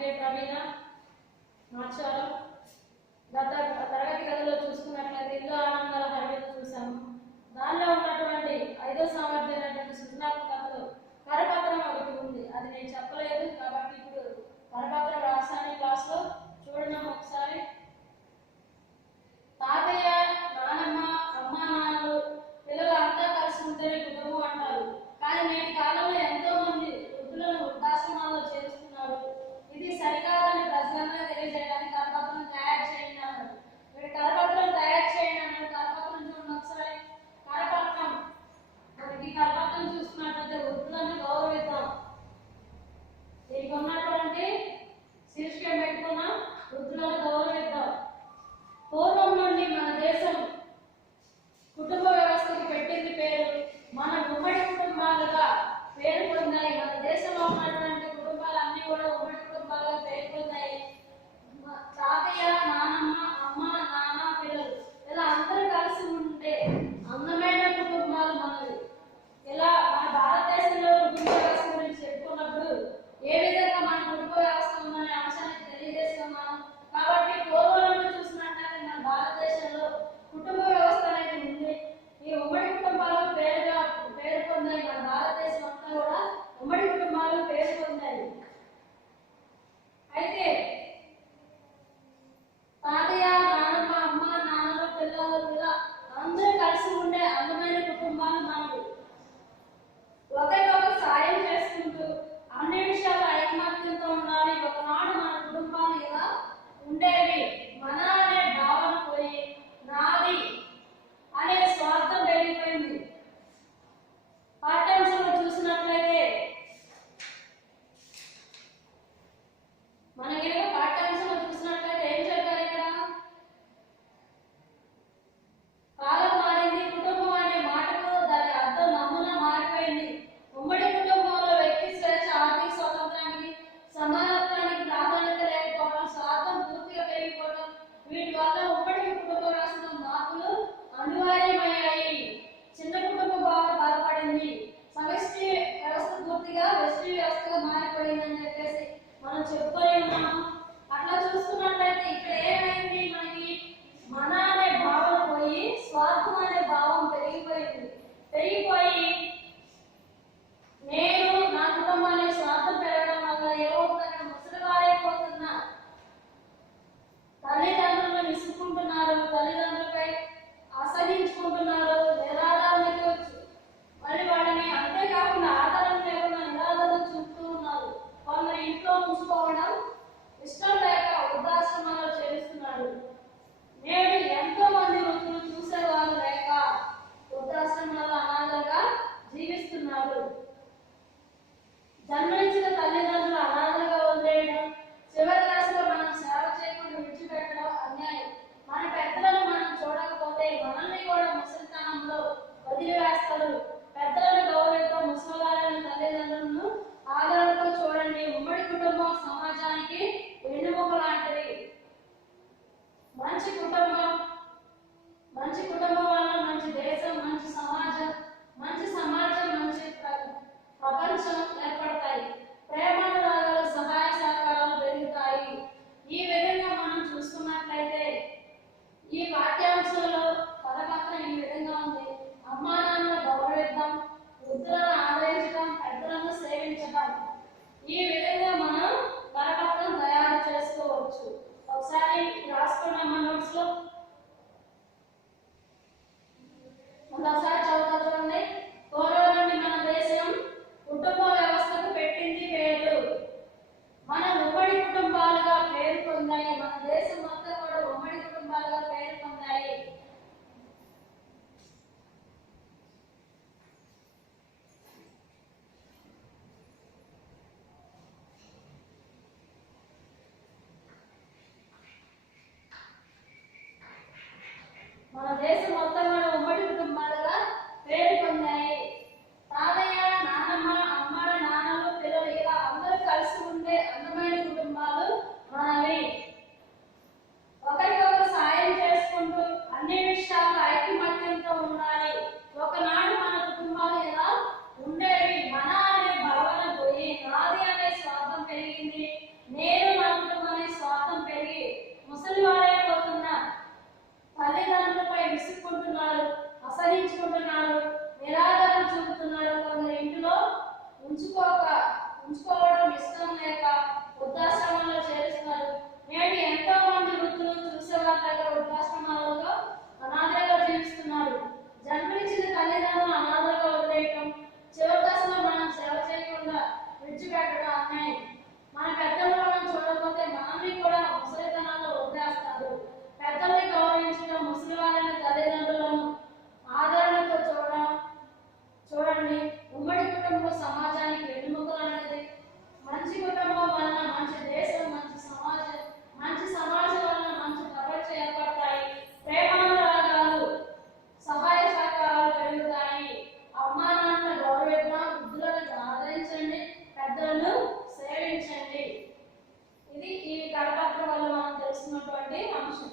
పేరు ప్రవీణ మాచారం. గత తరగతి గదిలో చూసుకున్నట్లయితే ఇల్లు ఆనందాల హరివిల్లు చూసాము. దానిలో ఉన్నటువంటి 5వ సామర్థ్యమైనటువంటి సృజనాత్మకతలో కరపత్రం ఒకటి ఉంది. అది నేను చెప్పలేదు కాబట్టి ఇప్పుడు కరపత్రం రాసాని క్లాస్లో చూడడం ఒకసారి. తాతయ్య, నానమ్మ, అమ్మ, నాన్నలు, పిల్లలు అంతా కలిసి ఉంటేనే కుటుంబం అంటారు. కానీ నేటి కాలంలో ఎంతో మంది వృద్ధులను వృద్ధాశ్రమాల్లో చేరుస్తున్నారు. ఇది సరికాదని ప్రజలందరూ తెలియజేయడానికి కరపత్రం తయారు చేయండి అన్నారు. ఇక్కడ కరపత్రం తయారు చేయండి అన్నారు. కరపత్రం చూడండి ఒకసారి. కరపత్రం, మనకి కరపత్రం చూసుకున్నట్లయితే వృద్ధులను గౌరవిద్దాం. దీనికి ఉన్నటువంటి శీర్షికం పెట్టుకున్న వృద్ధులను గౌరవిద్దాం. పూర్వం నుండి మన దేశం కుటుంబ వ్యవస్థకు పెట్టింది పేరు. మన ఉమ్మడి కుటుంబాలుగా పేరు పొందాయి. మన దేశంలో ఉన్నటువంటి కుటుంబాలన్నీ కూడా ఉమ్మడి కుటుంబాలుగా పేరు పొందాయి. తాతయ్య, నానమ్మ, అమ్మ, నాన్న, పిల్లలు ఇలా అందరూ కలిసి ఉంటే అందమైన కుటుంబాలు మనవి. ఇలా మన భారతదేశంలో కుటుంబ వ్యవస్థ గురించి చెప్పుకున్నప్పుడు ఏ విధంగా మన కుటుంబ వ్యవస్థ ఉందనే అంశాన్ని తెలియజేస్తున్నాను. కాబట్టి పూర్వంలో చూసినట్లయితే మన భారతదేశంలో కుటుంబ వ్యవస్థ అనేది ఉంది. ఈ ఉమ్మడి కుటుంబాలు పేరు పొందాయి. మన భారతదేశం అంతా కూడా ఉమ్మడి కుటుంబాలు పేరు పొందాయి. అయితే తాతయ్య, నానమ్మ, అమ్మ, నాన్నలు, పిల్లలు ఇలా అందరూ కలిసి ఉండే అందమైన కుటుంబాలు మనవి. ఒకరికొకరు సాయం చేసుకుంటూ అన్ని విషయాలు ఐకమత్యంతో ఉండాలి. ఒకనాడు మన కుటుంబాలు ఇలా ఉండేవి. మన అనే భావన పోయి నాది అనే స్వార్థం పెరిగిపోయింది. పాఠ్యాంశంలో చూసినట్లయితే మనకి పాఠ్యాంశంలో చూసినట్లయితే ఏం చెప్పారు ఇక్కడ? కాలం మారింది. కుటుంబం అనే మాటకు దాని అర్థం నమూనా మారిపోయింది. ఉమ్మడి కుటుంబంలో వ్యక్తి స్వేచ్ఛ, ఆర్థిక స్వాతంత్రానికి, సమానత్వానికి ప్రాధాన్యత లేకపోవడం, స్వార్థం పూర్తిగా పెరిగిపోవడం, వీటి వల్ల ఉమ్మడి కుటుంబ వ్యవస్థలో మార్పులు అనివార్యమయ్యాయి. చిన్న కుటుంబ భావన బాధపడింది. సమష్టి వ్యవస్థ పూర్తిగా వెస్టి వ్యవస్థగా మారిపోయిందని చెప్పేసి మనం చెప్పుకొని ఉన్నాము. అట్లా చూసుకున్నట్లయితే ఇక్కడ ఏమైంది? మనకి మన అనే భావన పోయి స్వార్థం అనే భావం పెరిగిపోయి నేను నా కుటుంబాన్ని స్వార్థం పెరగడం వల్ల ఏమవుతుందంటే ముసలివారైపోతున్న తల్లిదండ్రులను విసుక్కుంటున్నారు, తల్లిదండ్రులపై అసహించుకుంటున్నారు, నిరాధారణకి వచ్చు. మళ్ళీ వాళ్ళని అంతేకాకుండా ఆధారం లేకుండా నిరాధారణ చూపుతూ ఉన్నారు. కొందరు ఇంట్లో ఉంచుకోవడం ఇష్టం లేక వృద్ధాశ్రమాల్లో చేరుస్తున్నారు. నేడు ఎంతో మంది వృద్ధులు చూసేవారు లేక వృద్ధాశ్రమాల్లో అనాథలుగా జీవిస్తున్నారు. జన్మనిచ్చిన తల్లిదండ్రులు అనాథలుగా వదిలేయడం, చివరి దశలో మనం సేవ చేయకుండా విడిచిపెట్టడం అన్యాయం. మన పెద్దలను మనం చూడకపోతే మనల్ని కూడా ముసలితనంలో వదిలివేస్తారు. పెద్దలను గౌరవించడం, ముసలివారిని తల్లిదండ్రులను ఆదరణతో చూడండి. ఉమ్మడి కుటుంబం సమాజానికి వెన్నెముక లాంటిది. మంచి కుటుంబం వల్ల మంచి దేశం, మంచి సమాజం, మంచి ప్రపంచం ఏర్పడతాయి. ప్రేమానురాగాలు, సహాయ సహకారాలు పెరుగుతాయి. ఈ విధంగా మనం చూసుకున్నట్లయితే ఈ పాఠ్యాంశంలో కరపత్రం ఈ విధంగా ఉంది. అమ్మా నాన్నలను గౌరవిద్దాం, వృద్ధులను ఆదరించడం, పెద్దలను సేవించడం. ఈ విధంగా మనం కరపత్రం తయారు చేసుకోవచ్చు. ఒకసారి రాసుకున్నాం మన నోట్స్ లో. ఒకసారి చదువుతా చూడండి. పూర్వం నుండి మన దేశం కుటుంబ వ్యవస్థకు పెట్టింది పేరు. మన ఉమ్మడి కుటుంబాలుగా పేరు పొందాయి. మన దేశం మొత్తం కూడా ఉమ్మడి కుటుంబాలుగా పేరు పొందాయి. మన దేశం మొత్తం కూడా ఉమ్మడి కుటుంబాలుగా పేరు పొందాయి. తాతయ్య, నాన్నమ్మ, అమ్మ, నాన్నలు, పిల్లలు ఇలా అందరూ కలిసి ఉండే అందమైన కుటుంబాలు మనవి. ఒకరికొకరు సాయం చేసుకుంటూ అన్ని విషయాలు ఐకమత్యంతో ఉండాలి. ఒకనాడు మన కుటుంబాలు ఇలా ఉండేవి. మన అనే భావన పోయి నాది అనే స్వార్థం పెరిగింది. నేను ఉంచుకోక ఉంచుకోవడం ఇష్టం లేక వృద్ధాశ్రమంలో చేరుస్తున్నారు. నేడు ఎంతో మంది వృద్ధులు చూసేవారి దగ్గర వృద్ధాశ్రమాలలో అనాథలుగా జీవిస్తున్నారు. జన్మనిచ్చిన తల్లిదండ్రులు అనాథలుగా వదిలేయటం, చివరి దశలో మనం సేవ చేయకుండా విడిచిపెట్టడం అన్యాయం. మన పెద్దలను మనం చూడకపోతే మనల్ని కూడా ముసలితనాల్లో వదిలేస్తారు. పెద్దల్ని గౌరవించడం, ముసలివారిని తల్లిదండ్రులను ఆదరణతో చూడండి. ఉమ్మడి కుటుంబం సమాజానికి వెన్నుముకలు అనేది. మంచి కుటుంబం వలన మంచి దేశం, మంచి సమాజం వలన మంచి ప్రపంచం ఏర్పడతాయి. ప్రేమానురాగాలు, సహాయ సహకారాలు పెరుగుతాయి. అమ్మా నాన్న గౌరవిద్దాం, వృద్ధులను ఆదరించండి, పెద్దలను సేవించండి. ఇది ఈ కరపత్రం వల్ల మనం తెలుసుకున్నటువంటి అంశం.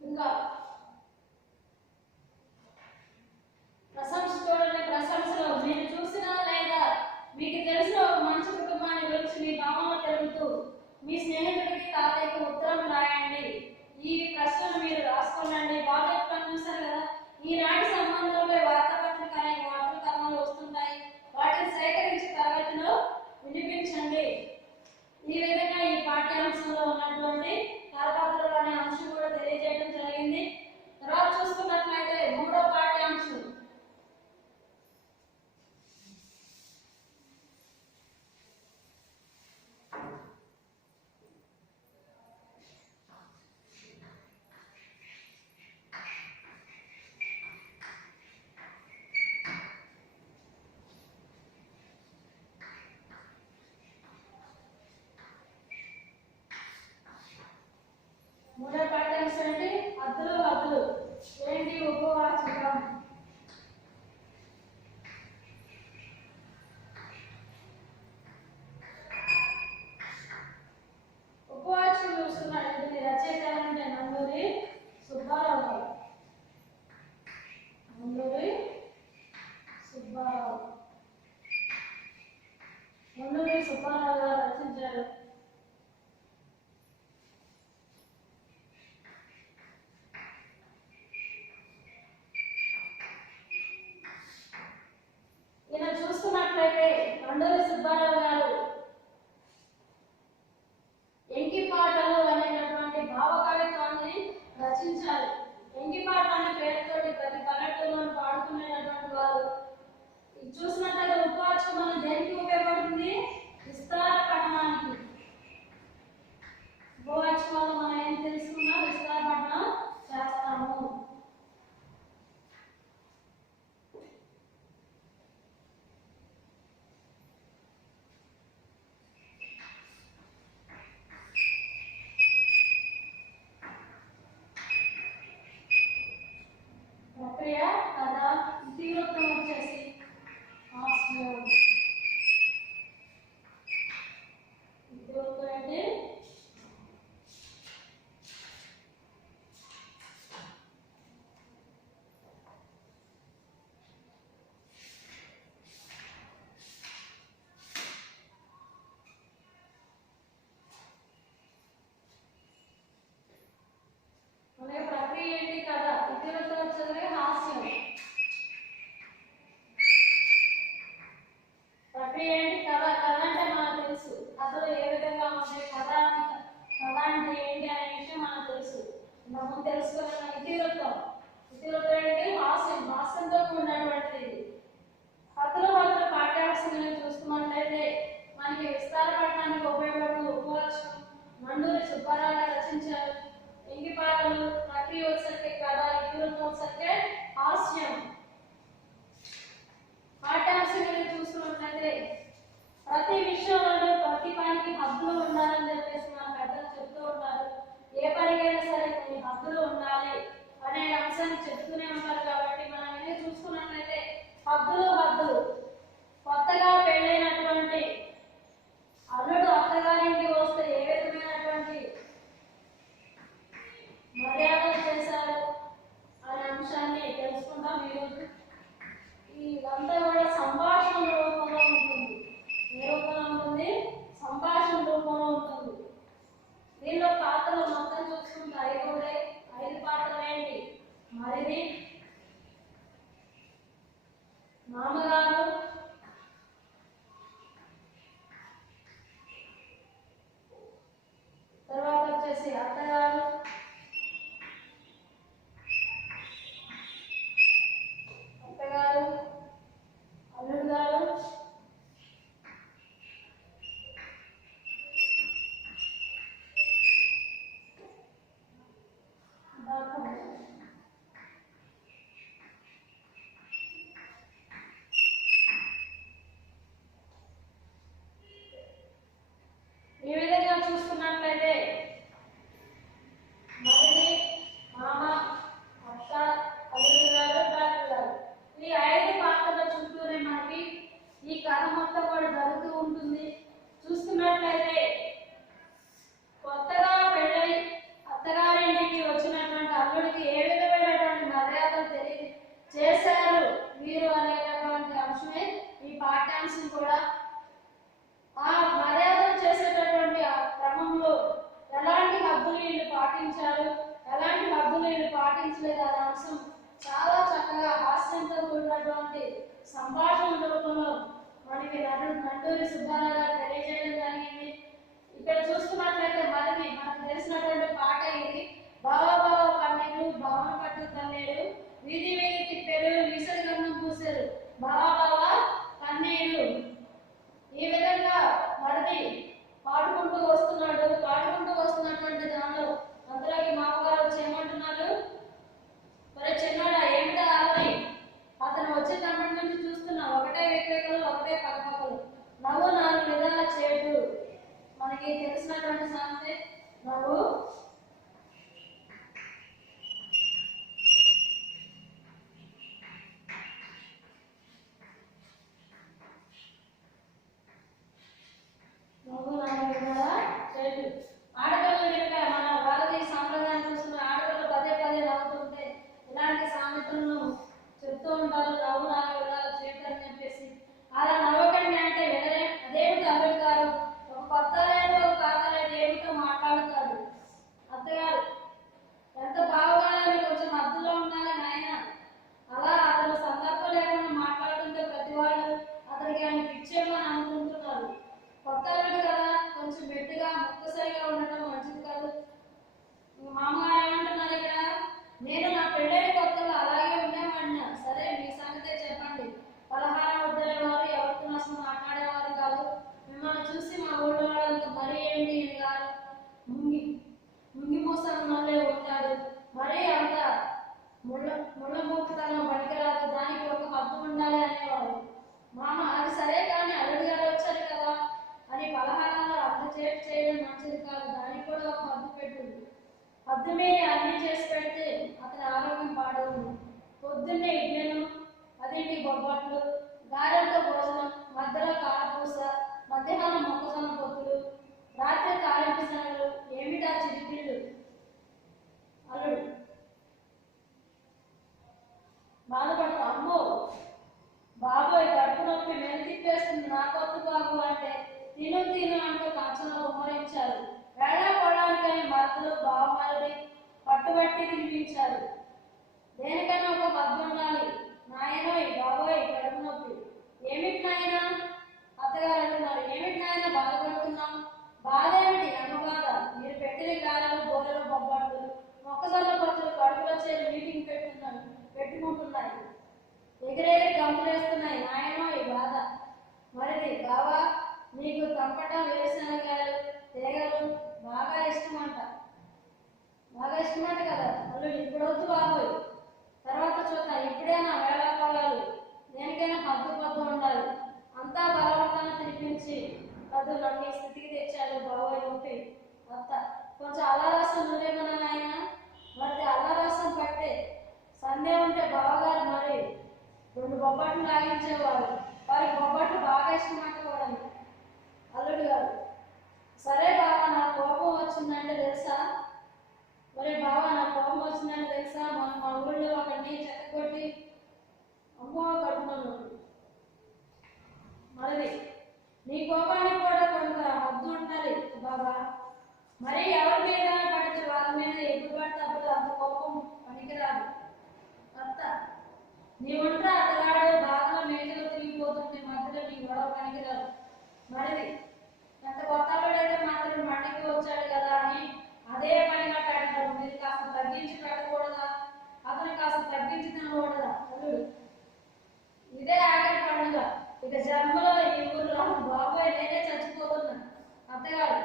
ఇంకా ప్రశంస చూడండి. ప్రశంసలో మీరు చూసిన లేదా మీకు తెలిసిన ఒక మంచి కుటుంబాన్ని గురించి మీ భావనలో తెలుపుతూ మీ స్నేహితుడికి, తాతయ్యకు ఉత్తరం రాయండి. ఈ ప్రశ్నలు మీరు రాసుకోండి. బాగా పని చూస్తారు కదా. ఈనాటి సంబంధంపై వార్తాపత్రిక అనేక వార్తల కథనాలు వస్తుంటాయి. వాటిని సేకరించి తరగతిలో వినిపించండి. ఈ విధంగా ఈ పాఠ్యాంశంలో ఉన్నటువంటి కరపత్రాలు అనే అంశం కూడా తెలియజేయడం జరిగింది. తర్వాత చూసుకున్నట్లయితే మూడో పాఠ్యాంశం అంటే హద్దులు ఏంటి? ఉపవాచకం. ఉపవాచకం చూస్తున్నాడు. రచయిత అంటే నందూరి సుబ్బారావు గారు. నందూరి సుబ్బారావు గారు రచించారు. ఈయన చూసుకున్నట్లయితే నందూరి సుబ్బారావు గారు ఎంకిపాటలు అనేటటువంటి భావకవిత్వాన్ని రచించారు. ఎంకిపాటలు అనే పేరుతోటి ప్రతి పల్లెటూరులో పాడుకునేటటువంటి వారు. చూసినట్లయితే ఉపవాచకం అనేది దేనికి ఉపయోగపడుతుంది? విస్తార పఠనానికి. ఉపవాచకం వల్ల మనం ఏం తెలుసుకున్నాం? విస్తార పఠనం చేస్తాము. ప్రక్రియ కథ ఇతివృత్తం వచ్చేసి ఇతివృత్తం అంటే అన్నది ఏంటి అనే విషయం మనకు తెలుసు. మనం తెలుసుకున్న ఇతివృత్తం. ఇతివృత్తం ఏంటి? హాస్యం. హాస్యంతో కూడినటువంటిది ఇది. హద్దులు హద్దులు పాఠ్యాంశాలను చూసుకున్నట్లయితే మనకి విస్తారపడటానికి ఉపయోగపడిన ఉపవాచకం మండూరి సుబ్బారావు గారు రచించారు. ఇంగిపాటలు, ప్రక్రియ వచ్చే కథ, ఇతివృత్తం వచ్చే హాస్యం. పాఠ్యాంశాలను చూసుకున్నట్లయితే ప్రతి విషయంలో ప్రతి పనికి హద్దులు ఉండాలని చెప్పేసి మన పెద్దలు చెప్తూ ఉంటారు. ఏ పనికైనా సరే కొన్ని హద్దులు ఉండాలి అనే అంశాన్ని చెప్తూనే ఉంటారు. కాబట్టి మనం ఏదో చూసుకున్నట్లయితే హద్దులు హద్దులు. కొత్తగా పెళ్ళైనటువంటి అల్లుడు అత్తగారింటికి వస్తే ఏ విధమైనటువంటి మర్యాదలు చేశారు అనే అంశాన్ని తెలుసుకుంటాం ఈరోజు. ఇదంతా కూడా సంభాషణ రూపంలో ఉంటుంది. ఏ రూపంలో ఉంటుంది? సంభాషణ రూపంలో ఉంటుంది. దీనిలో పాత్రలు మొత్తం చూసుకుంటే ఐదు పాత్రలు ఏంటి? మరిది, మామగారు, తర్వాత వచ్చేసి అత్తగారు, అల్లుడు గారు, ఈ విధంగా చూసుకున్నట్లయితే మరిది, మామ, అత్త, అల్లుడు గారు, డాక్టర్ గారు, ఈ 5 పాత్రల చుట్టూనే మనకి ఈ కథ మొత్తం కూడా జరుగుతూ ఉంటుంది. చూసుకున్నట్లయితే కొత్తగా పెళ్ళై అత్తగారింటికి వచ్చినటువంటి అల్లుడికి ఏ విధమైనటువంటి మర్యాదలు చేశారు వీరు అనేటటువంటి అంశమే ఈ పాఠ్యాంశం కూడా. ఆ మర్యాదలు చేసేటటువంటి ఆ క్రమంలో ఎలాంటి హద్దులు వీళ్ళు పాటించారు, ఎలాంటి హద్దులు వీళ్ళు పాటించలేదు అనే అంశం చాలా చక్కగా హాస్యంతో కూడినటువంటి సంభాషణ రూపంలో మనకి నండూరి సుబ్బారావు గారు తెలియజేయడం జరిగింది. ఇక్కడ చూసుకున్నట్లయితే మనకి మనకు తెలిసినటువంటి పాట ఇది. బావా బావ పన్నీరు భావన పట్టు తల్లేరు వీధి వీధి తిప్పారు విసరి గంధం పూసారు బావా బావ పన్నీరు. ఈ విధంగా మరిది పాడుకుంటూ వస్తున్నటువంటి దానిలో అందులోకి మామగారు వచ్చి ఏమంటున్నారు? మరి చిన్నాడా ఏమిటా అలరి? అతను వచ్చేటప్పటి నుంచి చూస్తున్నా ఒకటే వ్యక్తికలు, ఒకటే పక్కపక్కలు, నవ్వు 4 విధాల చేటు. మనకి తెలిసినటువంటి సామెతే నవ్వు ఆడపిల్లలు కనుక మన భారతీయ సాంప్రదాయం చూస్తున్న ఆడపిల్లలు పదే పదే నవ్వుతుంటే ఇలాంటి సామెతలను చెప్తూ ఉంటారు. నవ్వు 4 విధాల చేటు అని చెప్పేసి. అలా నవ్వకండి అంటే వినరే. అదేమిటి అల్లుడు గారు ఒక కొత్త లేదు ఒక పాత లేదు ఏమిటో మాట్లాడుతాడు. అత్తగారు ఎంత బావగాలని కొంచెం హద్దులో ఉండాలి నాయన. అలా అతను సందర్భం లేకుండా మాట్లాడుతుంటే ప్రతి వాళ్ళు అతనికి ఆయన పిచ్చేమో అని అనుకుంటున్నారు. కొత్త అల్లుడు కదా కొంచెం గట్టిగా ముక్కసరిగా ఉండటం మంచిది కాదు. మామగారు ఏమంటున్నారు ఇక్కడ? నేను నా పెళ్ళైన కొత్తలో అలాగే ఉండేవాడినా. సరే మీ సంగతే చెప్పండి. పలహారం వద్దలేవారు, ఎవరికి నష్టం మాట్లాడేవారు కాదు. మిమ్మల్ని చూసి మా ఊళ్ళో వాళ్ళంతా మరీ ఏంటి అని కాదు ముంగి మూసలు మళ్ళీ ఉంటాడు. మరీ అంత ముళ్ళ మూపుతనం పనికిరాదు, దానికి ఒక హద్దు ఉండాలి అనేవారు. మామ అది సరే కానీ అల్లుడు గారు వచ్చారు కదా అని పలహారాలు అంత చేటు చేయడం మంచిది కాదు, దానికి కూడా ఒక హద్దు పెట్టుంది. హద్దు మీద అన్ని చేసి పెడితే అతని ఆరోగ్యం పాడవుతుంది. పొద్దున్నే ఇడ్లీలు, 10ంటికి బొబ్బట్లు, గారెలతో భోజనం, మధ్యలో కారపూస, మధ్యాహ్నం మొక్కజొన్న పొత్తులు, రాత్రి తాలింపు శనగలు, ఏమిటా చిరుతిళ్ళు. అల్లుడు బాధపడుతూ అమ్మో బాబోయ్ కడుపు నొప్పి తిప్పేస్తుంది నా కొత్త బాబు అంటే తిను అంటూ కంచంలో ఉమ్మరించారు. వేళాకోవడానికని భర్తలు బావమరిది పట్టుబట్టి తినిపించారు. దేనికైనా ఒక హద్దు ఉండాలి నాయనో. బాబోయ్ కడుపు నొప్పి. ఏమిటి నాయన? అత్తగారు అంటున్నారు. ఏమిటి నాయన బాధపడుతున్నాం? బాధ ఏమిటి? అమ్మ బాధ. మీరు చక్కెర గారెలు బోరెలు బొబ్బట్లు మొక్కజొన్న పొత్తులు కడుపులో చేరి మీటింగ్ పెట్టుకుంటున్నాయి. ఎగిరెగిరి గంతులేస్తున్నాయి. నాయనో ఈ బాధ. మరిది బావా నీకు కప్పట వేరుశనగలు తీగలు బాగా ఇష్టమంట కదా. అల్లుడు ఇప్పుడు వద్దు బాబోయ్, తర్వాత చూద్దాం. ఇప్పుడేనా వేళాకోళాలు? దేనికైనా హద్దు ఉండాలి. అంతా బలవంతాన్ని తినిపించి పద్దులన్నీ స్థితికి తెచ్చాడు బాబోయ్ నొప్పి. అత్త కొంచెం అల్లరసం నువ్వేమన్నా నాయన. మరి అల్లరసం పట్టే సందే ఉంటే బావగారు మరి 2 బొబ్బట్లు లాగించేవారు. వారికి బొబ్బట్లు బాగా ఇష్టమంట కూడా. అల్లుడు గారు సరే బావా నా కోపం వచ్చిందంటే తెలుసా? మరి బావా నా కోపం వచ్చిందంటే తెలుసా? మా ఊళ్ళో ఒకరిని చెక్కగొట్టి అమ్మో కడుపున్నాను. మరి నీ కోపానికి కూడా కొంత హద్దు ఉండాలి బాబా. మరి ఎవరి మీద పడితే వాళ్ళ మీద ఎప్పుడు పడితే అప్పుడు అంత కోపం పనికిరాదు. అత్త నీవుంట్రా అత్తగాడు బాధలో మేజలో తిరిగిపోతుంటే మధ్యలో నీ గొడవ పనికిరాదు. మరిది ఎంత కొత్తలుడైతే మాత్రం మండికి వచ్చాడు కదా అని అదే పనిగా పెట్టాడు. మీరు కాస్త తగ్గించి పెట్టకూడదా? అతను కాస్త తగ్గించి తినకూడదా? అల్లుడు ఇదే ఆఖరి పండుగ. ఇక జన్మలో ఈ ఊరు రాను బాబోయ్, నేనే చచ్చిపోతున్నా. అత్తగారు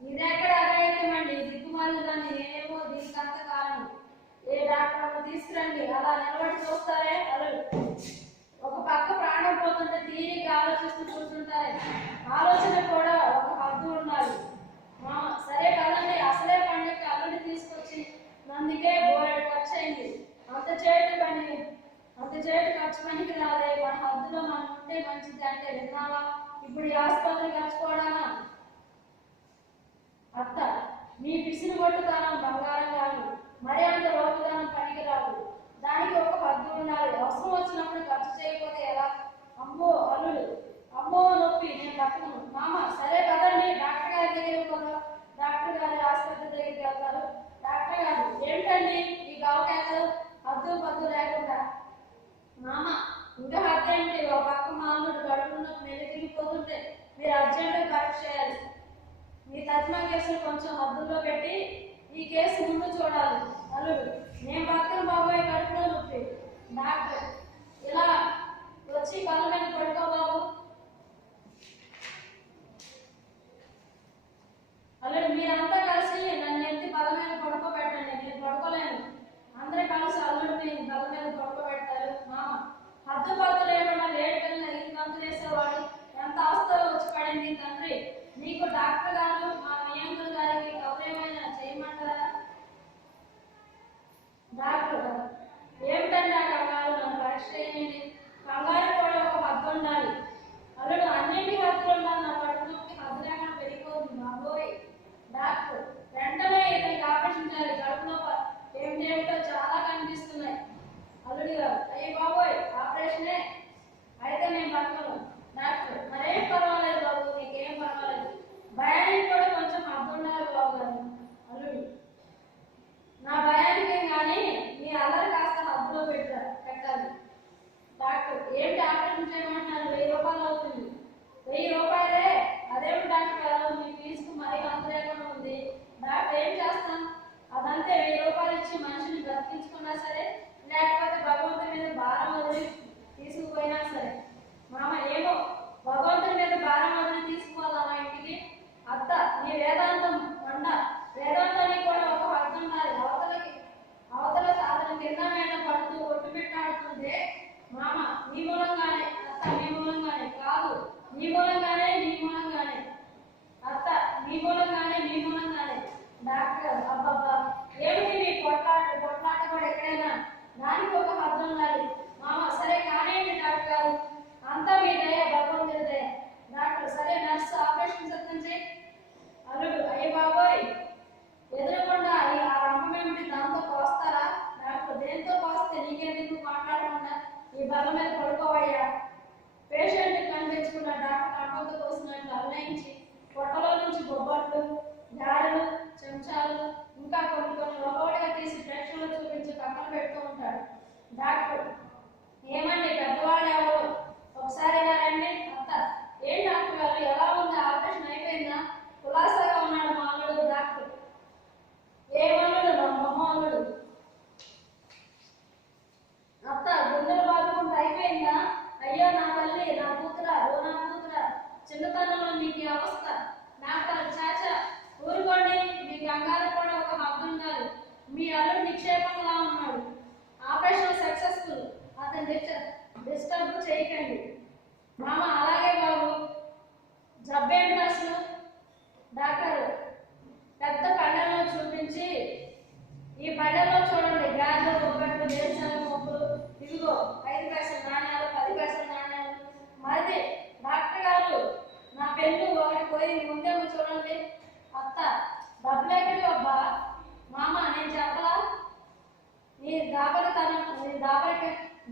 ఇదెక్కడ అదైతేమండి, దిక్కుమాలి దాన్ని ఏమో దీనికంత కారణం. ఏ డాక్టర్ తీసుకురండి. అలా నిలబడి చూస్తారే అల్లుడు. ఒక పక్క ప్రాణం పోతుంటే తీరిక ఆలోచిస్తూ కూర్చుంటారే. ఆలోచన కూడా ఒక హద్దు ఉండాలి. సరే కదండి, అసలే పండుగ అల్లుడి తీసుకొచ్చి నందుకే బోరెడు ఖర్చు అయింది. అంత చేటు ఖర్చు పనికి రాదే. మన హద్దులో మనం ఉంటే మంచిది అంటే విన్నావా? ఇప్పుడు ఈ ఆసుపత్రి ఖర్చుకోవడానా? అత్త మీ పిసిని కొట్టుదానం బంగారం కాదు, మరి అంత రోగుదానం పనికి రాదు. దానికి ఒక హద్దు ఉండాలి. అవసరం వచ్చినప్పుడు ఖర్చు చేయకపోతే ఎలా? అమ్మో అల్లుడు అమ్మో నొప్పి, నేను తప్పను. మామ సరే కదండి, డాక్టర్ గారి దగ్గరికి పోదాం. డాక్టర్ గారి ఆసుపత్రి దగ్గరికి వెళ్తారు. డాక్టర్ గారు ఏంటండి ఈ గావకేకలు? హద్దు పద్దు లేకుండా. మామ ఇంకా హద్దు ఏంటి? ఒక పక్క మా అల్లుడు గడుపున్న మెల్లి తిరిగిపోతుంటే మీరు అర్జెంటుగా కరెక్ట్ చేయాలి. మీ తజ్మా కేసులు కొంచెం హద్దుల్లో పెట్టి ఈ కేసు ముందు చూడాలి. అల్లుడు నేను పక్కన బాబాయ్ కడుపులో నొప్పి. డాక్టర్ ఇలా వచ్చి కళ్ళ మీద పడుకో బాబు. అల్లుడు మీరంతా కలిసి నన్ను ఎత్తి బల మీద పడుకోబెట్టండి. నేను పడుకోలేను. అందరూ కలిసి అల్లుడిని బల మీద పడుకోబెడతారు. మామ హద్దు పద్దు లేకుండా లేడు పిల్లలు ఈ గంతులు వేసేవాడు. ఎంత అవస్థలో వచ్చి పడింది తండ్రి. నీకు డాక్టర్ గారు మా నియంత్రణ గారికి కవరేమైనా చేయమంటారా? డాక్టర్ ఏమిటండి ఆ కంగారు? నన్ను పరీక్ష చేయండి. కంగారు కూడా ఒక హద్దు ఉండాలి. అల్లుడు అన్నింటికి హద్దులు ఉండాలి. నా కడుపులోకి హద్దు లేకుండా పెరిగిపోతుంది బాబోయ్. డాక్టర్ వెంటనే ఇతనికి ఆపరేషన్ చేయాలి. కడుపులో ఏమిటేమిటో చాలా కనిపిస్తున్నాయి. అల్లుడు గారు అయ్యి బాబోయ్ ఆపరేషనే అయితే నేను పక్కను. డాక్టర్ మరేం పర్వాలేదు బాబు, నీకేం పర్వాలేదు. భయానికి కూడా కొంచెం హద్దు ఉండాలి బాబు గారు. అల్లుడు నా భయానికేం కానీ మీ అల్లరి కాస్త హద్దులో పెట్టాలి. డాక్టర్ ఏంటి ఆపరేషన్ చేయమంటున్నారు? 1000 రూపాయలు అవుతుంది. 1000 రూపాయలే? అదేమిటి డాక్టర్ గారు మీ ఫీజుకు మరీ అంత లేకుండా ఉంది. డాక్టర్ ఏం చేస్తాం? అదంతే. 1000 రూపాయలు ఇచ్చి మనిషిని బ్రతికించుకున్నా సరే, లేకపోతే భగవంతుని మీద భారం వదిలి తీసుకుపోయినా సరే. మామ ఏమో భగవంతుని మీద భారం వదిలి తీసుకుపోదామా ఇంటికి? అత్త నీ వేదాంతం కొండ. వేదాంతానికి కూడా ఒక హద్దు ఉండాలి. అవతల అతను కింద మీద పడుతూ ఒట్టు పెట్టాడుతుంటే మామ నీ మూలంగానే. అత్త నీ మూలంగానే కాదు, నీ మూలంగానే. అత్త నీ మూలంగానే. డాక్టర్ అబ్బబ్బా ఏమిటి మీ పొట్లాట కూడా ఎక్కడైనా? దానికి ఒక హద్దు ఉండాలి. మామ సరే కానివ్వండి డాక్టర్ గారు, అంతా మీ దయ, భగవంతుడి దయ. డాక్టర్ సరే నర్సు ఆపరేషన్ సిద్ధం చేయి. అల్లుడు అయ్య బాబోయ్ ఎదురకుండా ఆ రంపం ఏమిటి? దాంతో కోస్తారా? డాక్టర్ దేంతో కోస్తే నీకెందుకు? మాట్లాడకుండా ఈ బల్ల మీద పడుకోవయ్యా. పేషెంట్ కనిపించకుండా డాక్టర్ కంపంతో కోసినట్లు అభినయించి పొట్టలో నుంచి బొబ్బట్లు, గారెలు, చెంచాలు ఇంకా కొన్ని ఒకటిగా తీసి ప్రేక్షకులు చూపించి పక్కన పెడుతూ ఉంటాడు. డాక్టర్ ఏమండి పెద్దవాళ్ళు ఎవరు? ఒకసారి ఇలా రండి. అత్త ఏం డాక్టర్ గారు ఎలా ఉంది? ఆపరేషన్ అయిపోయిందా? కులాసాగా ఉన్నాడు మా అల్లుడు. డాక్టర్ చిన్నతనంలో మీకు ఈ అవస్థ నాకు చాచా ఊరుకోండి, మీ కంగారు కూడా ఒక హద్దు ఉండాలి. మీ అల్లుడు నిక్షేపంలా ఉన్నాడు, ఆపరేషన్ సక్సెస్ఫుల్, అతను డిస్టర్బ్ చేయకండి. మామ అలాగే బాబు. జబ్బేంటి అసలు? డాక్టర్ పెద్ద పళ్ళెంలో చూపించి, ఈ పళ్ళెంలో చూడండి, గాజులు, బొబ్బట్లు, వేరుశనగ పప్పులు, ఇదిగో 5 పైసల నాణ్యాలు, 10 పైసల నాణ్యాలు. మరిది డాక్టర్ గారు, నా పెన్ను ఒకటి పోయింది, ముందేమో చూడండి. అత్త డబ్బులెక్కడి అబ్బా? మామ నేను చెప్పలా, నీ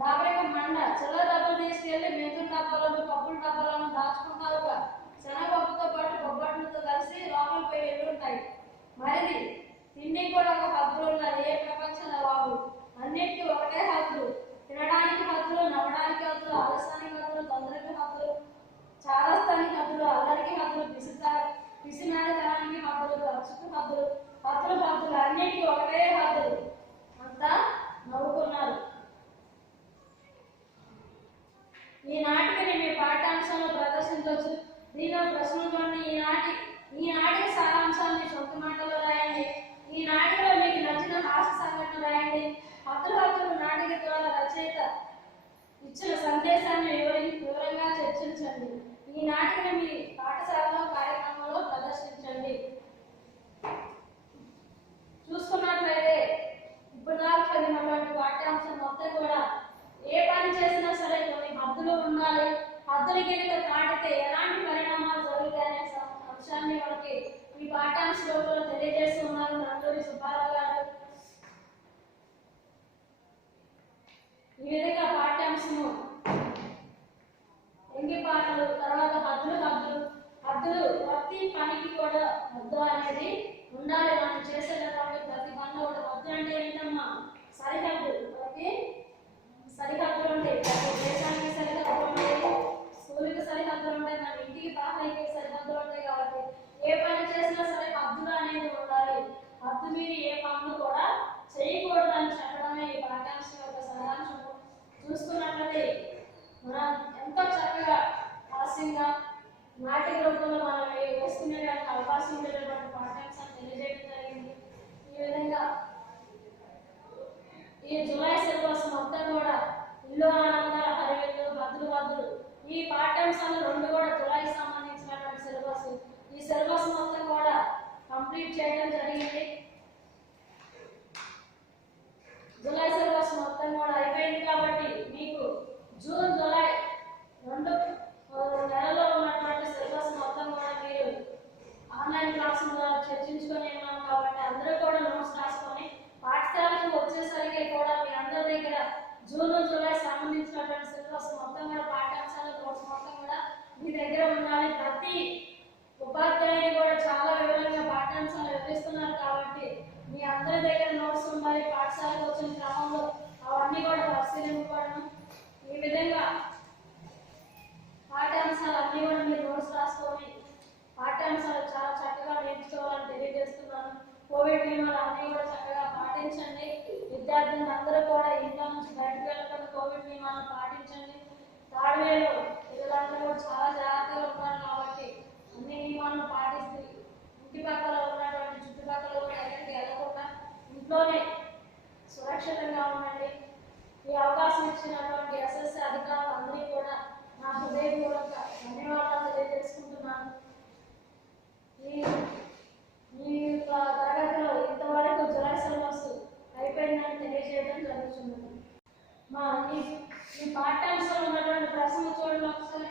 దాపరిక మండ. చిల్లర డబ్బులు తీసుకెళ్లి మెంతుల డబ్బాలను, పప్పుల డబ్బాలను దాచుకుంటావుగా. శనగపప్పుతో పాటు బొబ్బట్లతో కలిసి లోపలికి పోయి ఎదురుంటాయి. మరిది తిండి కూడా ఒక హద్దులు ఉన్నది. ఏ ప్రపంచంలో బాబు? అన్నిటికీ ఒకటే హద్దులు. తినడానికి హద్దులు, నవ్వడానికి హద్దులు, ఆలస్యానికి హద్దులు, తొందరకి హద్దులు, చాదస్తానికి హద్దులు, అల్లరికి హద్దులు, పిసినారితనానికి హద్దులు, ఖర్చుకు హద్దులు, హద్దులు అన్నిటికీ ఒకటే హద్దులు. అంతా నవ్వుకున్నారు. ఈ నాటికని మీ పాఠ్యాంశంలో ప్రదర్శించవచ్చు. దీనిలో ప్రశ్నలు చూడండి. ఈ నాటిక సారాంశాన్ని సొంత మాటలో రాయండి. ఈ నాటికలో మీకు నచ్చిన హాస్య సంఘటన రాయండి. హద్దులు నాటిక ద్వారా రచయిత ఇచ్చిన సందేశాన్ని వివరంగా చర్చించండి. ఈ నాటికని మీ పాఠశాలలో కార్యక్రమంలో ప్రదర్శించండి. చూసుకున్నట్లయితే ఇప్పుడు దాకా చదివినటువంటి పాఠ్యాంశం మొత్తం కూడా ఏ పని చేసినా సరే కొన్ని హద్దులు ఉండాలి. హద్దులు కింద దాటితే ఎలాంటి పరిణామాలు జరుగుతాయనే అంశాన్ని మనకి ఈ పాఠ్యాంశంలో తెలియజేస్తున్నారు నందూరి సుబ్బారావు గారు. ఈ విధంగా పాఠ్యాంశము ఎంగి పాటలు, తర్వాత హద్దులు ప్రతి పనికి కూడా హద్దు అనేది ఉండాలి. మనం చేసేటటువంటి ప్రతి పనిలో కూడా హద్దు అంటే ఏంటమ్మా? సరిహద్దు. ప్రతి సరిహద్దులు ఉంటాయి. ప్రతి దేశానికి సరిహద్దులు ఉంటాయి, స్కూల్కి సరిహద్దులు ఉంటాయి, మన ఇంటికి బాహ్యకి సరిహద్దులు ఉంటాయి. కాబట్టి ఏ పని చేసినా సరే హద్దులు అనేది ఉండాలి. హద్దు మీరు ఏ పనులు కూడా చేయకూడదు అని చెప్పడమే ఈ పాఠ్యాంశం యొక్క సారాంశం. చూసుకున్నట్లయితే మనం ఎంతో చక్కగా హాస్యంగా నాటిక రూపంలో మనం వేసుకునేటువంటి అవకాశం ఉండేటటువంటి పాఠ్యాంశాన్ని తెలియజేయడం జరిగింది. ఈ విధంగా ఈ జూలై సిలబస్ మొత్తం కూడా ఇల్లు ఆనంద, హరివిల్లు, హద్దులు ఈ పాఠ్యాంశాలు 2 కూడా జూలైకి సంబంధించినటువంటి సిలబస్. ఈ సిలబస్ మొత్తం కూడా కంప్లీట్ చేయడం జరిగింది. జూలై సిలబస్ మొత్తం కూడా అయిపోయింది. కాబట్టి మీకు జూన్, జూలై 2 నెలల్లో ఉన్నటువంటి సిలబస్ మొత్తం కూడా మీరు ఆన్లైన్ క్లాసుల ద్వారా చర్చించుకొని ఉన్నాం. కాబట్టి అందరూ కూడా నోట్స్ రాసుకొని పాఠశాలకు వచ్చేసరికి కూడా మీ అందరి దగ్గర జూన్, జూలై సంబంధించినటువంటి సిలబస్ మొత్తం కూడా పాఠ్యాంశాల నోట్స్ మొత్తం కూడా మీ దగ్గర ఉండాలి. ప్రతి ఉపాధ్యాయులు కూడా చాలా వివరంగా పాఠ్యాంశాలు వివరిస్తున్నారు. కాబట్టి మీ అందరి దగ్గర నోట్స్ ఉండాలి. పాఠశాలకు వచ్చిన క్రమంలో అవన్నీ కూడా పరిశీలింపబడను. ఈ విధంగా పాఠ్యాంశాలు అన్నీ కూడా మీరు నోట్స్ రాసుకొని పాఠ్యాంశాలు చాలా చక్కగా నేర్చుకోవాలని తెలియజేస్తున్నాను. కోవిడ్ నియమాలు అన్నీ కూడా చక్కగా పాటించండి. విద్యార్థులు అందరూ కూడా ఇంట్లో నుంచి బయటకు వెళ్ళకుండా కోవిడ్ నియమాలను పాటించండి. తాళవేలు పిల్లలందరూ కూడా చాలా జాగ్రత్తగా ఉంటారు. కాబట్టి అన్ని నియమాలను పాటిస్తూ ఇంటి పక్కల ఉన్నటువంటి చుట్టుపక్కల ఎక్కడికి వెళ్ళకుండా ఇంట్లోనే సురక్షితంగా ఉండండి. ఈ అవకాశం ఇచ్చినటువంటి ఎస్ఎస్సి అధికారులు అందరికీ కూడా నా హృదయపూర్వక ధన్యవాదాలు తెలియజేసుకుంటున్నాను. ఈ తరగతిలో ఇంతవరకు జూలై సిలబస్ అయిపోయిందని తెలియజేయడం జరుగుతుంది. ఈ పాఠ్యాంశంలో ఉన్నటువంటి ప్రశ్నలు చూడండి ఒకసారి.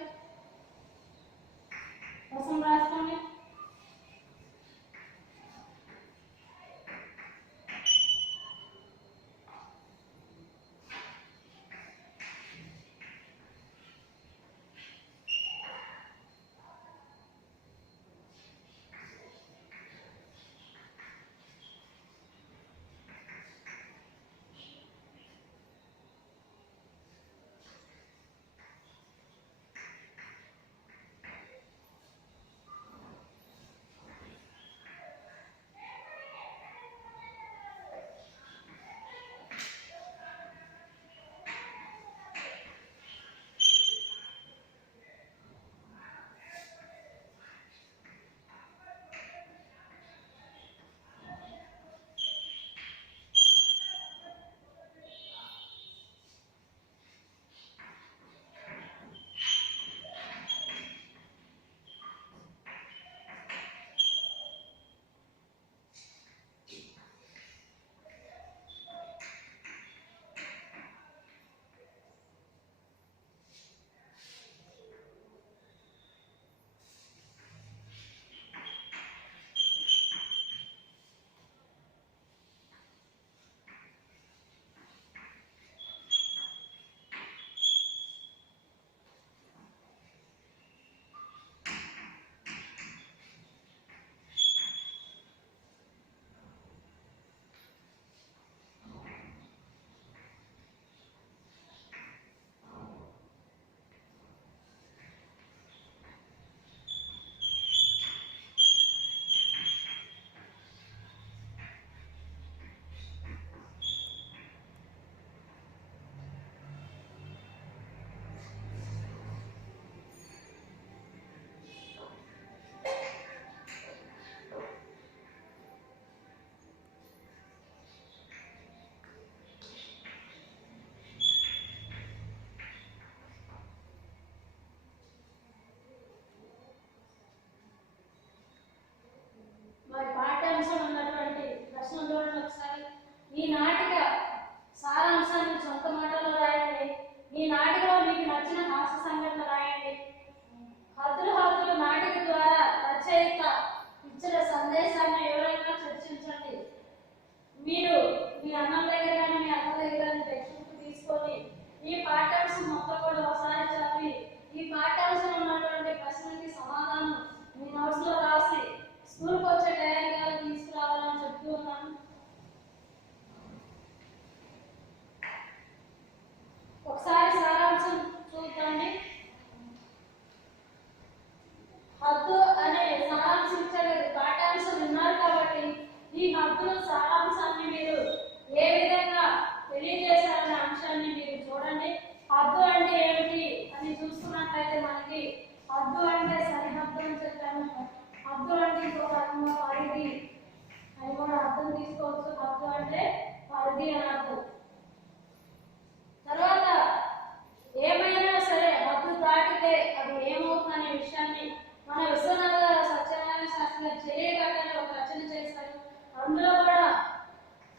ఏమవుతుందనే విషయాన్ని మన విశ్వనాథ సత్యనారాయణ శాస్త్రి గారు చెలియ కట్టని ఒక రచన చేశారు. అందులో కూడా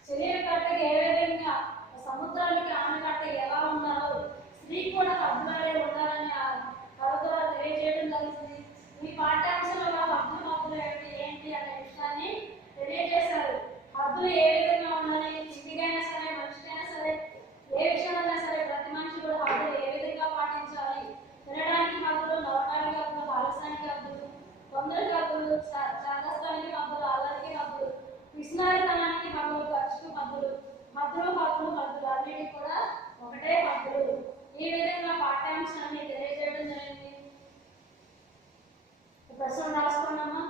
చెలియ కట్టకి ఏ విధంగా సముద్రానికి ఆనకట్ట ఎలా ఉండాలో స్త్రీ కూడా హద్దులాడే ఉండాలని ఆ కథ ద్వారా తెలియజేయడం జరుగుతుంది. ఈ పాఠ్యాంశంలో హద్దులు ఏంటి అనే విషయాన్ని తెలియజేశారు. హద్దులు ఏ విధంగా ఉండాలి, ఇంటికైనా సరే మనిషికైనా సరే ఏ విషయాలైనా సరే ప్రతి మనిషి కూడా హద్దులు ఏ విధంగా పాటించాలి, తినడానికి హద్దులు, నడవడానికి హద్దులు, ఆలస్యానికి హద్దులు, తొందరకి హద్దులు, చాదస్తానికి హద్దులు, అల్లరికి హద్దులు, పిసినారితనానికి హద్దులు, ఖర్చుకు హద్దులు, హద్దులు హద్దులు హద్దులు అన్నిటికీ కూడా ఒకటే హద్దులు. ఈ విధంగా పాఠ్యాంశాన్ని తెలియజేయడం జరిగింది. ప్రశ్న రాసుకున్నామా?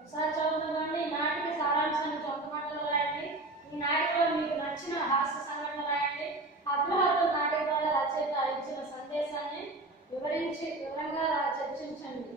ఒకసారి చదువుతుందండి. నాటికి సారాంశాన్ని సొంత మాటలో రాయండి. ఈ నాటికలో మీకు నచ్చిన హాస్య సంఘటన రాయండి. హద్దులు నాటిక ద్వారా రచయిత ఇచ్చిన సందేశాన్ని వివరంగా చర్చించండి.